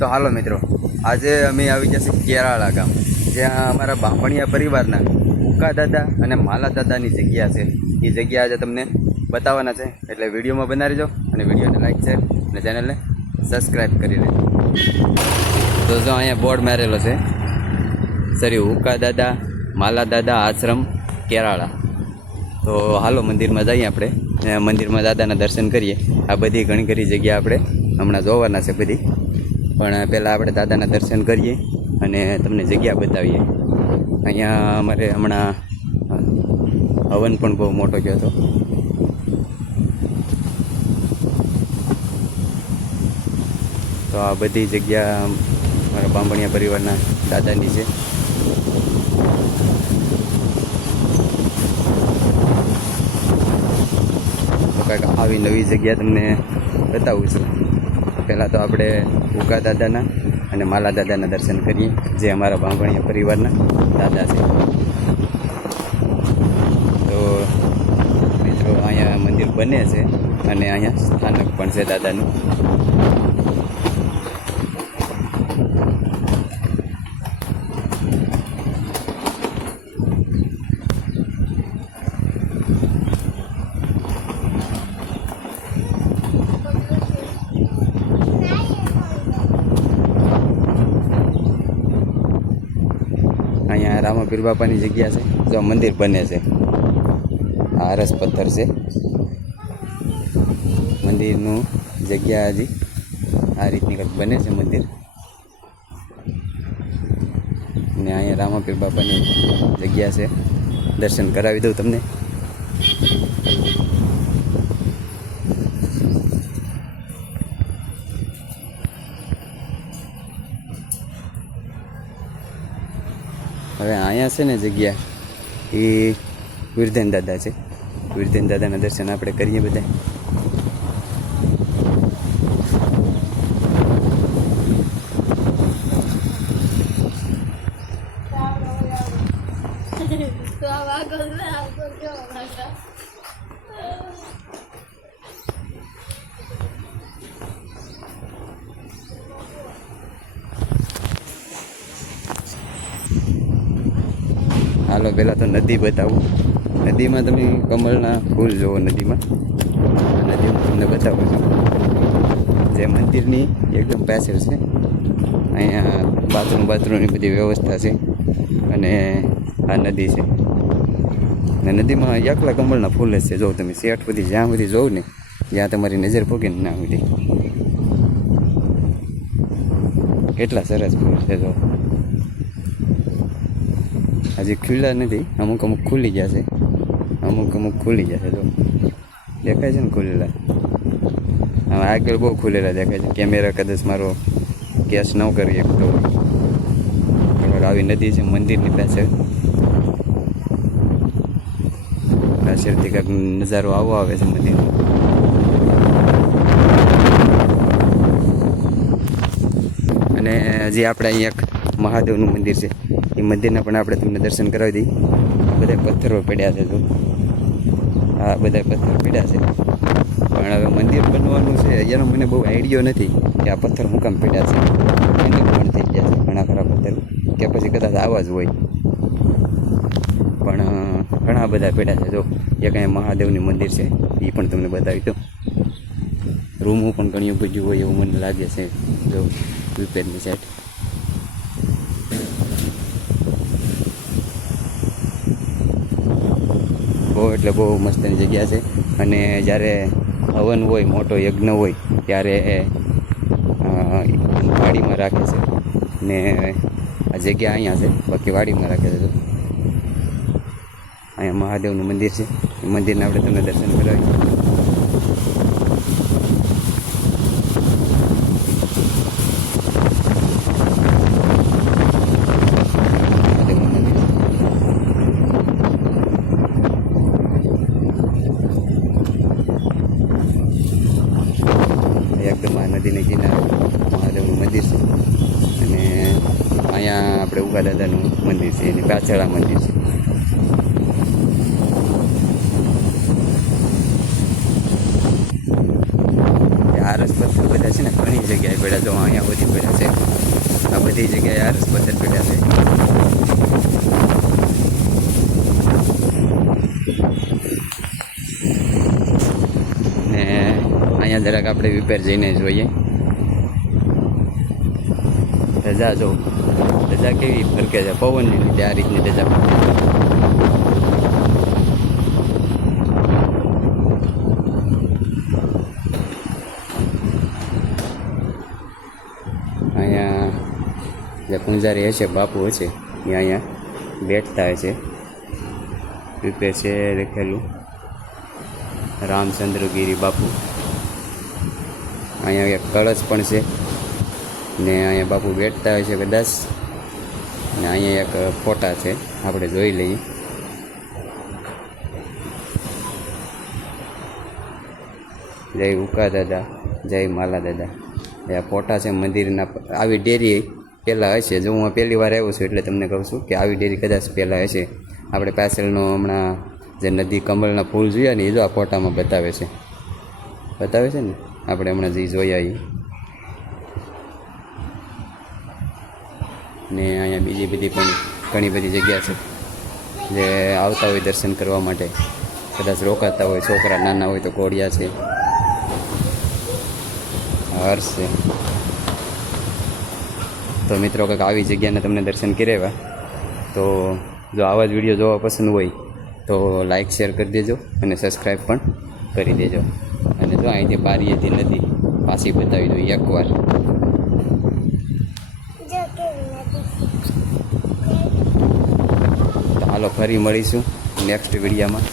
તો હાલો મિત્રો, આજે અમે આવી જશે કેરાળા ગામ, જ્યાં અમારા બાંભણિયા પરિવારના ઉકા દાદા અને માલા દાદાની જગ્યા છે. એ જગ્યા આજે તમને બતાવવાના છે, એટલે વિડીયોમાં બનાવી રહેજો અને વિડીયોને લાઈક છે અને ચેનલને સબસ્ક્રાઈબ કરી લેજો. તો જો અહીંયા બોર્ડ મારેલો છે, સરી ઉકા દાદા માલા દાદા આશ્રમ કેરાળા. તો હાલો મંદિરમાં જઈએ આપણે, મંદિરમાં દાદાના દર્શન કરીએ. આ બધી ઘણી ઘણી જગ્યા આપણે હમણાં જોવાના છે બધી, પણ પહેલાં આપણે દાદાના દર્શન કરીએ અને તમને જગ્યા બતાવીએ. અહીંયા અમારે હમણાં હવન પણ બહુ મોટો ગયો હતો. તો આ બધી જગ્યા મારા બાંભણિયા પરિવારના દાદાની છે. તો કંઈક આવી નવી જગ્યા તમને બતાવું છું. પહેલાં તો આપણે ઉકા દાદાના અને માલા દાદાના દર્શન કરીએ, જે અમારા બાંભણિયા પરિવારના દાદા છે. તો મિત્રો, અહીંયા મંદિર બને છે અને અહીંયા સ્થાનક પણ છે દાદાનું. અહીંયા રામાપીર બાપાની જગ્યા છે. જો મંદિર બને છે, આ આરસ પથ્થર છે મંદિરનું. જગ્યા હજી આ રીતની કંઈક બને છે મંદિર. ને અહીંયા રામાપીર બાપાની જગ્યા છે, દર્શન કરાવી દઉં તમને. હવે અહીંયા છે ને જગ્યા એ વીરધન દાદા છે. વીરધન દાદાના દર્શન આપણે કરીએ બધા. હાલો પહેલાં તો નદી બતાવું. નદીમાં તમે કમળના ફૂલ જુઓ. નદીમાં તમને બતાવું છું. જે મંદિરની એકદમ પાછળ છે. અહીંયા બાથરૂમની બધી વ્યવસ્થા છે અને આ નદી છે. ને નદીમાં એકલા કમળના ફૂલ જ છે. જો તમે શેઠ સુધી જ્યાં સુધી જોઉં ને, જ્યાં તમારી નજર પોકે ને ના સુધી, કેટલા સરસ ફૂલ છે. જો હજી ખુલ્લા નથી, અમુક ખુલી ગયા છે, અમુક ખુલી ગયા છે. જો દેખાય છે ને ખુલેલા. હવે આગળ બહુ ખુલેલા દેખાય છે. કેમેરા કદાચ મારો કેસ ન કરી શકતો હોય. આવી નદી છે મંદિરની પાછળથી કાંઈક નજારો આવો આવે છે મંદિર. અને હજી આપણે અહીંયા એક મહાદેવનું મંદિર છે. એ મંદિરના પણ આપણે તમને દર્શન કરાવી દઈએ. બધા પથ્થરો પડ્યા છે. જો આ બધા પથ્થર પડ્યા છે, પણ હવે મંદિર બનવાનું છે એનો મને બહુ આઈડિયો નથી કે આ પથ્થર મુકામ પડ્યા છે. મંદિર પણ થઈ ગયા છે ઘણા ખરા પથ્થર, કે પછી કદાચ આવા જ હોય, પણ ઘણા બધા પડ્યા છે. જો એક અહીંયા મહાદેવનું મંદિર છે, એ પણ તમને બતાવી દઉં. રૂમો પણ ઘણી બધું હોય એવું મને લાગે છે. જો વિપેરની સાઈડ બહુ એટલે બહુ મસ્તની જગ્યા છે. અને જ્યારે હવન હોય, મોટો યજ્ઞ હોય, ત્યારે વાડીમાં રાખે છે. ને આ જગ્યા અહીંયા છે, બાકી વાડીમાં રાખે છે. તો અહીંયા મહાદેવનું મંદિર છે. એ મંદિરના આપણે તમને દર્શન કરાવીએ. એકદમ આ નદીને કિનારે મહાદેવનું મંદિર છે. અને અહીંયા આપણે ઉગા દાદાનું મંદિર છે, એની પાછળ આ મંદિર છે. આરસ પથ્થર બધા છે ને ઘણી જગ્યાએ પડ્યા. જો અહીંયા બધી પડ્યા છે. આ બધી જગ્યાએ હર્ષ પથ્થર પડ્યા છે. ને અહીંયા જરાક આપણે વિપેર જઈને જોઈએ. ધજા જો ધજા કેવી ફરકે છે પવનની લીધે આ રીતની ધજા ફરકે છે. અહીંયા જે પૂંજારી હશે બાપુ હશે એ અહીંયા બેઠતા હશે. વિપેર છે લખેલું રામચંદ્રગીરી બાપુ. અહીંયા એક કળશ પણ છે ને અહીંયા બાપુ બેઠતા હોય છે કદાચ. ને અહીંયા એક ફોટા છે આપણે જોઈ લઈએ. જય ઉકા દાદા, જય માલા દાદા. એ આ ફોટા છે મંદિરના. આવી ડેરી પહેલાં હશે. જો હું પહેલી વાર આવ્યો છું એટલે તમને કહું છું કે આવી ડેરી કદાચ પહેલાં હશે. આપણે પાછળનો હમણાં જે નદી કમળના ફૂલ જોયા ને એ જો આ ફોટામાં બતાવે છે ને. આપણે હમણાં જે જોયા એ. ને અહીંયા બીજી બધી પણ ઘણી બધી જગ્યા છે જે આવતા હોય દર્શન કરવા માટે. કદાચ રોકાતા હોય, છોકરા નાના હોય તો ઘોડિયા છે, હર્ષ છે. તો મિત્રો કંઈક આવી જગ્યાને તમને દર્શન કરાવ્યા. તો જો આવા જ વિડીયો જોવા પસંદ હોય તો લાઈક શેર કરી દેજો અને સબસ્ક્રાઈબ પણ કરી દેજો. અને જો અહીંથી બારીએથી નદી પાછી બતાવી દો એકવાર. તો હાલો ફરી મળીશું નેક્સ્ટ વિડીયોમાં.